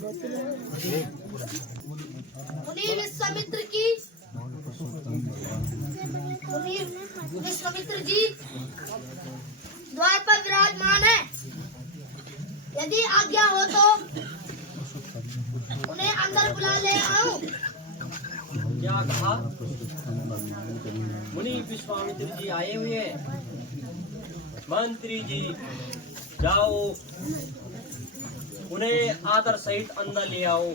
मुनि विश्वामित्र की मुनि विश्वामित्र जी द्वार पर विराजमान है। यदि आज्ञा हो तो उन्हें अंदर बुला ले आऊं। क्या कहा? मुनि विश्वामित्र जी आए हुए हैं। मंत्री जी जाओ, उन्हें आदर सहित अंदर ले आओ।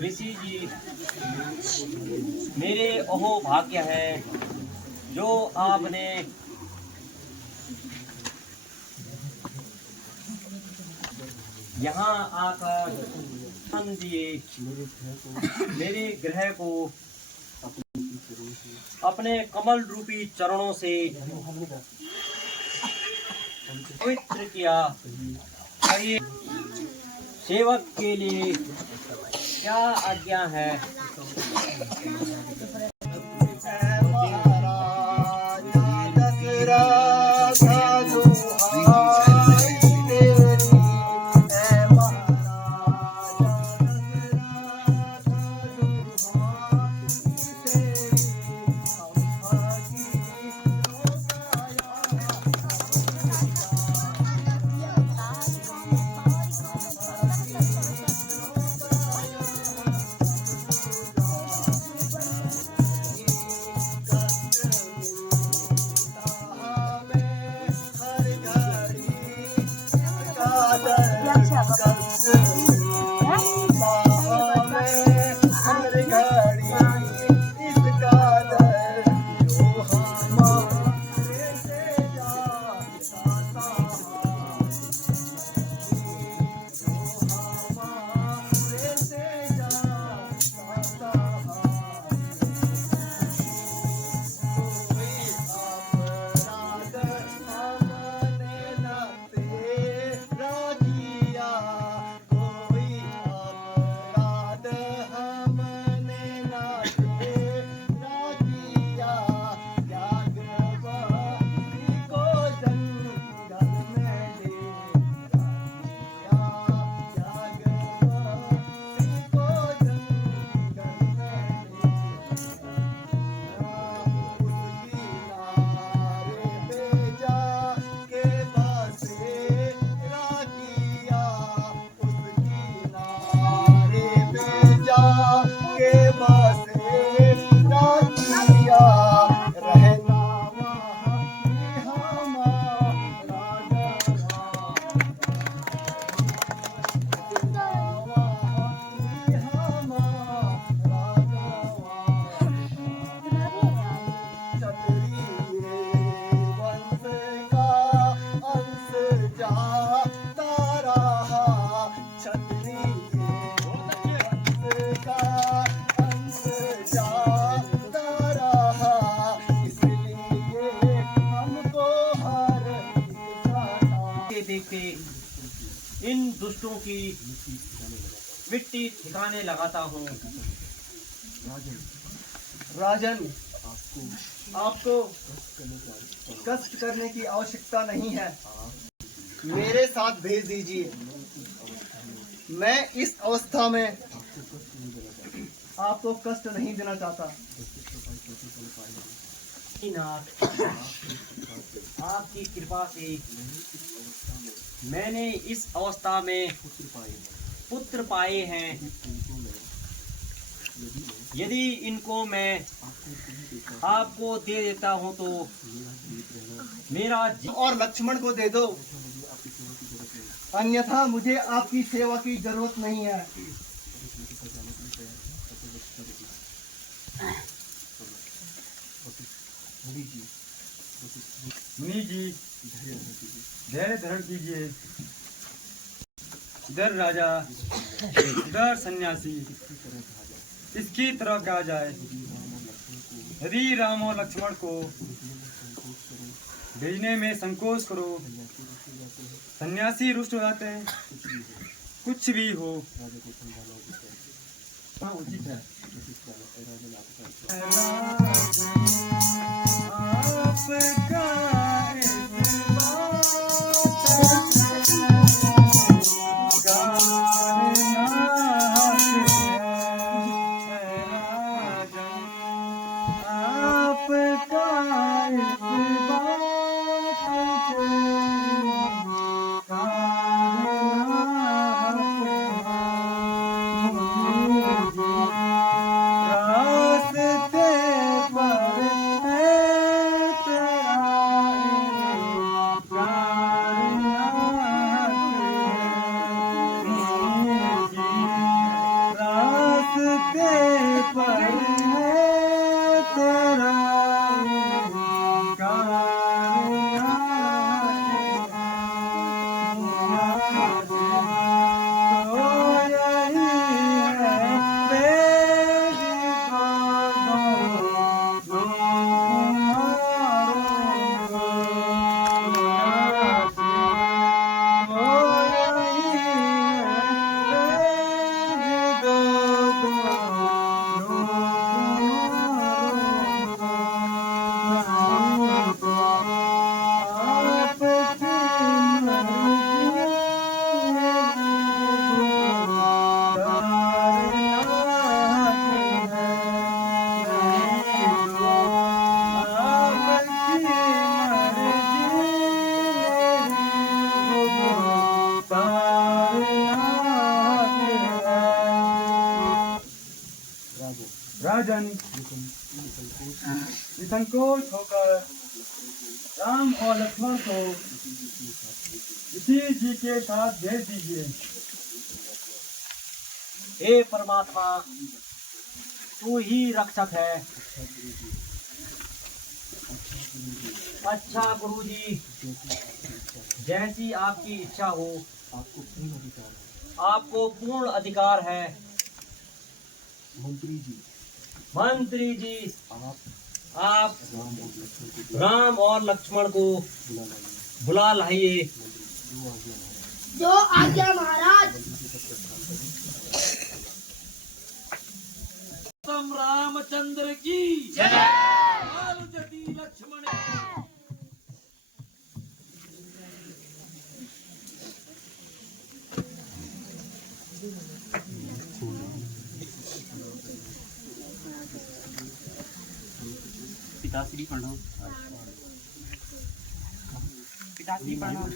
ऋषि जी, मेरे अहो भाग्य है जो आपने यहाँ आकर हम दिए। मेरे ग्रह को अपने कमल रूपी चरणों से पवित्र किया। ये सेवक के लिए क्या आज्ञा है? इन दुष्टों की मिट्टी ठिकाने लगाता हूँ। राजन, आपको कष्ट करने की आवश्यकता नहीं है। मेरे साथ भेज दीजिए। मैं इस अवस्था में आपको कष्ट नहीं देना चाहता। नाथ, आपकी कृपा से मैंने इस अवस्था में पुत्र पाए हैं। यदि इनको मैं आपको दे देता हूँ तो मेरा और लक्ष्मण को दे दो, अन्यथा मुझे आपकी सेवा की जरूरत नहीं है। मुनि जी धैर्य धारण कीजिए। इधर राजा, इधर सन्यासी, इसकी तरफ कहा जाए। यदि राम और लक्ष्मण को भेजने में संकोच करो, सन्यासी रुष्ट हो जाते हैं। कुछ भी हो, हाँ उचित है। राजन निसंकोच होकर राम और लक्ष्मण को इसी जी के साथ भेज दीजिए। हे परमात्मा, तू ही रक्षक है। अच्छा गुरुजी, जैसी आपकी इच्छा हो। आपको पूर्ण अधिकार है। मंत्री जी, आप राम और लक्ष्मण को बुला लाइए। जो आज्ञा महाराज। रामचंद्र की जय। लक्ष्मण पिताश्री प्रणाम। पिताश्री प्रणाम।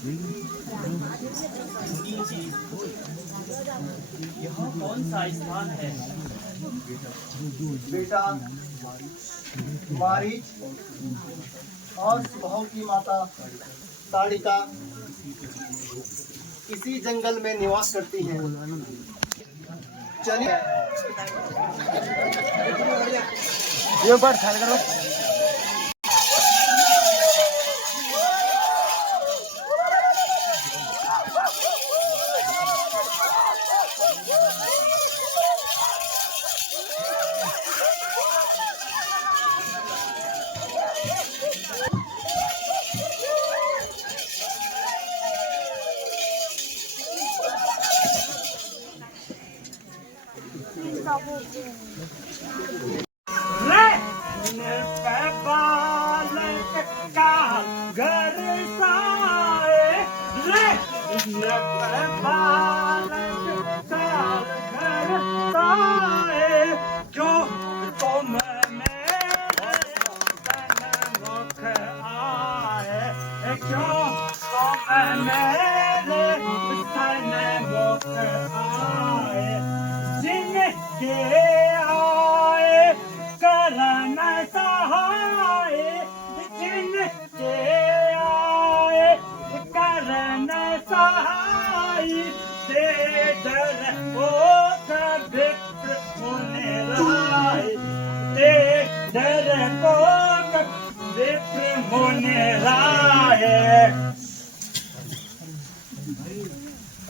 जी, यह कौन सा स्थान है? बेटा, मारीच और सुबह की माता ताड़िका इसी जंगल में निवास करती हैं। चलिए ये बार ख्याल करो।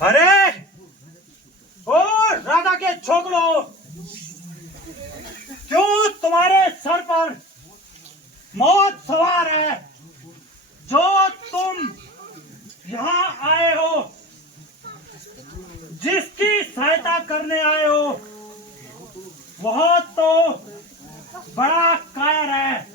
अरे ओ राधा के छोकरो, क्यों तुम्हारे सर पर मौत सवार है? जो तुम यहाँ आए हो, जिसकी सहायता करने आए हो, वह तो बड़ा कायर है।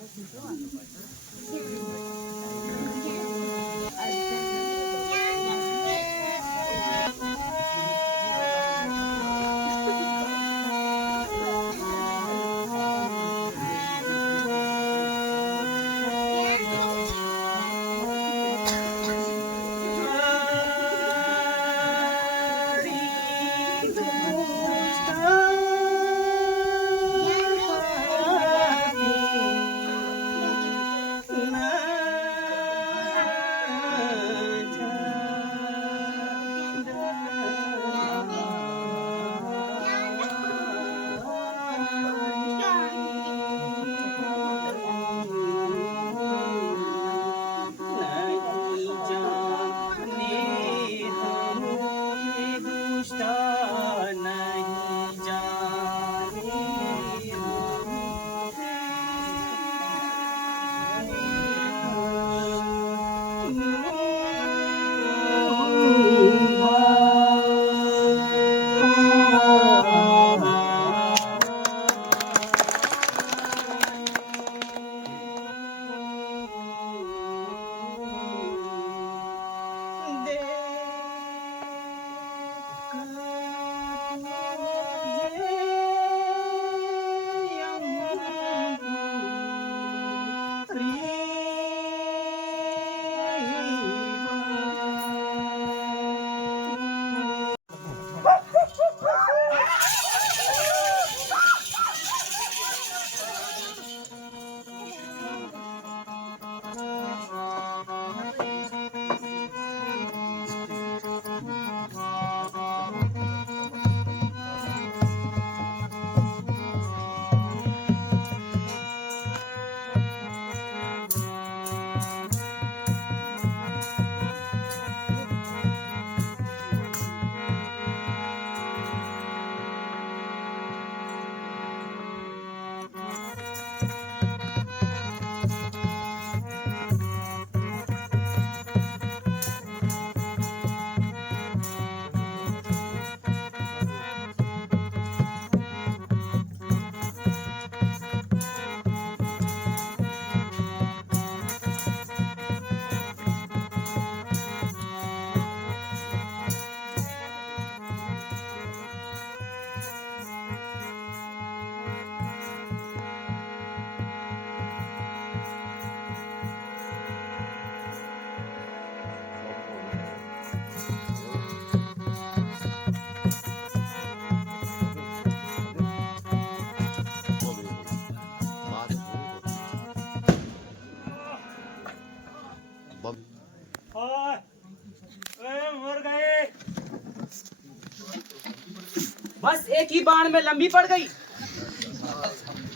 एक ही बाण में लंबी पड़ गई।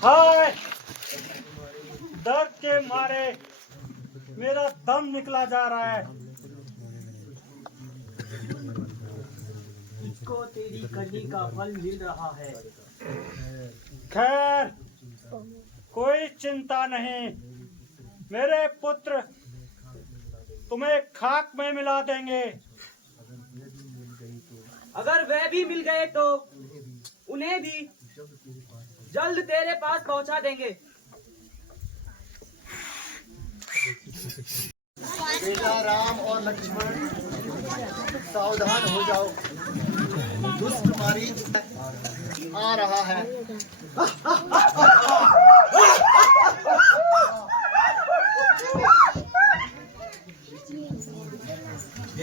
हाय, दर्द के मारे मेरा दम निकला जा रहा है। इसको तेरी करनी का फल मिल रहा है। खैर, कोई चिंता नहीं, मेरे पुत्र तुम्हें खाक में मिला देंगे। अगर वह भी मिल गए तो उन्हें भी जल्द तेरे पास पहुंचा देंगे। बेटा राम और लक्ष्मण, सावधान हो जाओ, दुष्ट मारीच आ रहा है।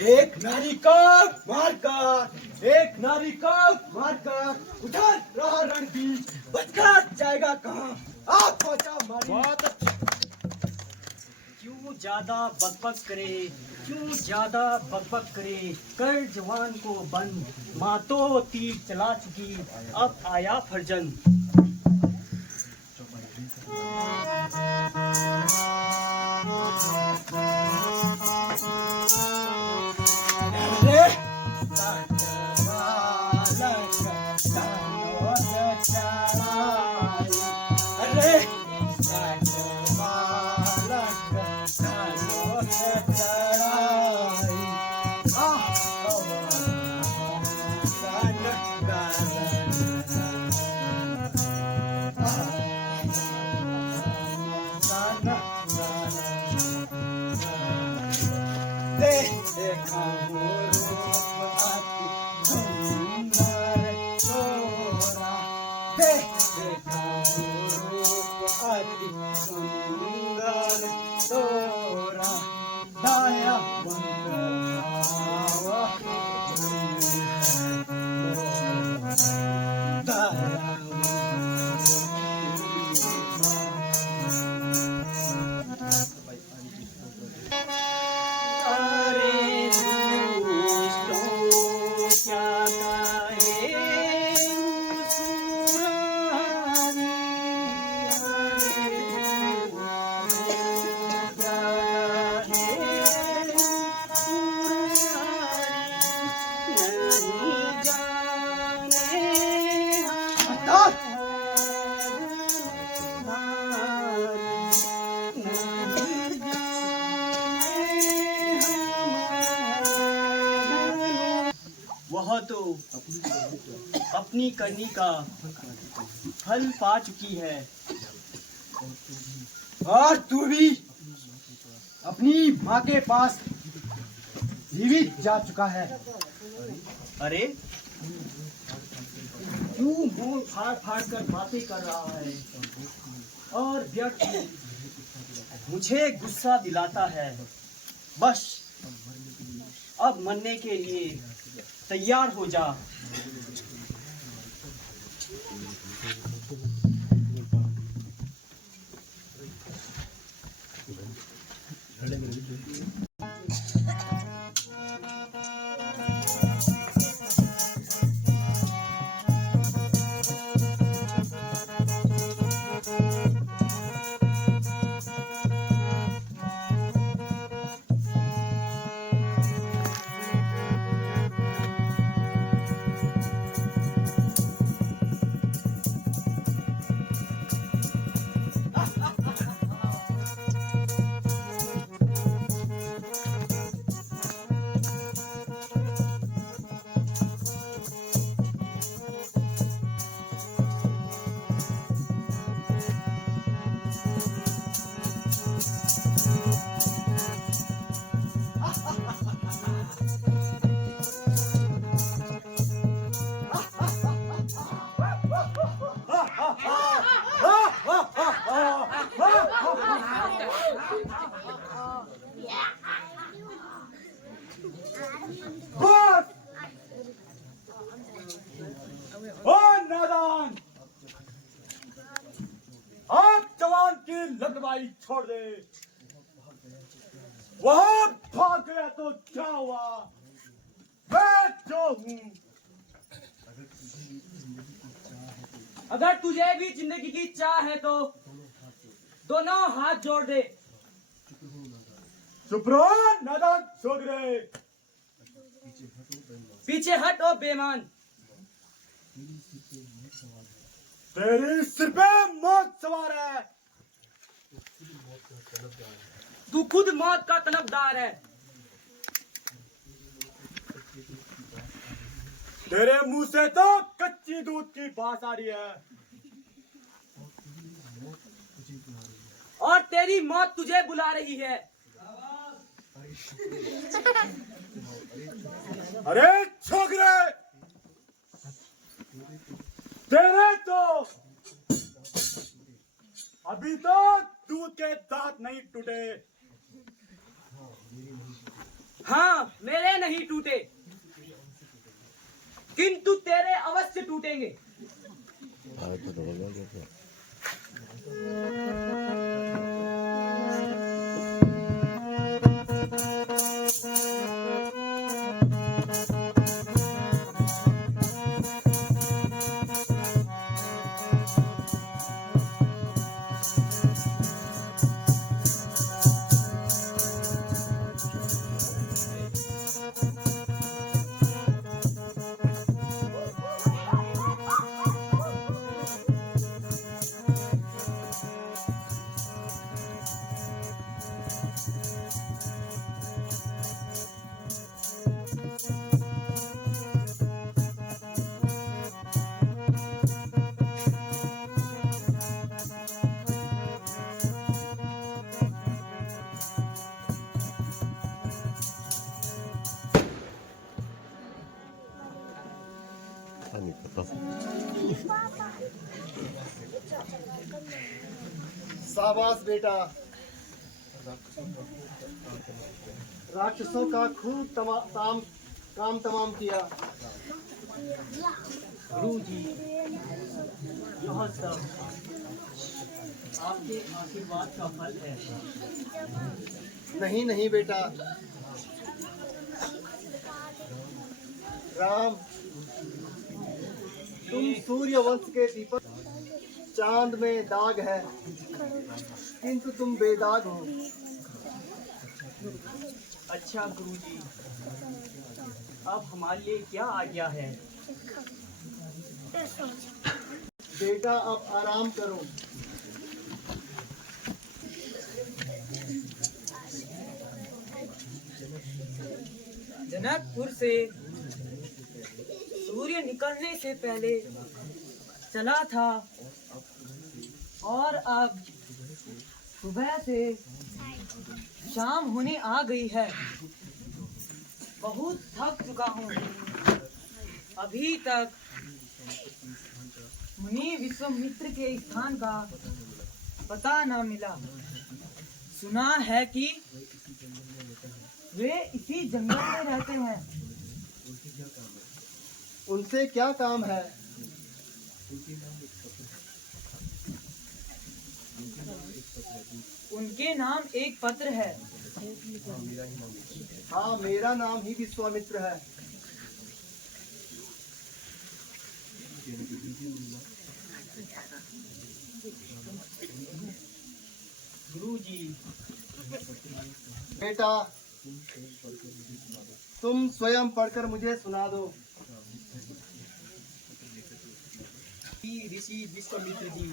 एक नारी को मारकर, एक नारी को मारकर उधर रहा रणबीर, बचकर जाएगा कहाँ? आप पहुंचा मारी। बहुत अच्छा। क्यों ज्यादा बकबक करे, क्यों ज्यादा बकबक करे, कर जवान को बंद, माँ तो तीर चला चुकी, अब आया फर्जन। वह तो अपनी करनी का फल पा चुकी है, और तू भी अपनी माँ के पास जीवित जा चुका है। अरे क्यों मुंह फाड़ फाड़ कर बातें कर रहा है और व्यर्थ मुझे गुस्सा दिलाता है। बस अब मरने के लिए तैयार हो जा। बस! ओ नादान, आप जवान की लगवाई छोड़ दे। वह भाग गया तो क्या हुआ, मैं जो हूँ अगर तुझे भी जिंदगी की चाह है तो दोनों हाथ जोड़ दे। चुप रहो नादान छोकरे। पीछे हट ओ बेईमान। तेरी सिर पे मौत सवार है। तू खुद मौत का तलबदार है। तेरे मुंह से तो कच्ची दूध की बात आ रही है। और तेरी मौत तुझे बुला रही है। अरे छोकरे, तेरे तो अभी तो दूध के दांत नहीं टूटे। हाँ, मेरे नहीं टूटे, किंतु तेरे अवश्य टूटेंगे। शाबाश बेटा, राक्षसों का खूब काम तमाम किया। गुरु जी, यह सब आपके आशीर्वाद का फल है। नहीं नहीं बेटा, राम, तुम सूर्य वंश के दीपक। चांद में दाग है किंतु तुम बेदाग हो। अच्छा गुरुजी, अब हमारे लिए क्या आज्ञा है? बेटा अब आराम करो। जनकपुर से सूर्य निकलने से पहले चला था और अब सुबह से शाम होने आ गई है। बहुत थक चुका हूँ। अभी तक मुनि विश्वामित्र के स्थान का पता न मिला। सुना है कि वे इसी जंगल में रहते हैं। उनसे क्या काम है? उनके नाम एक पत्र है। हाँ, मेरा नाम ही विश्वामित्र है। गुरुजी, बेटा तुम स्वयं पढ़कर मुझे सुना दो। ऋषि विश्वामित्र जी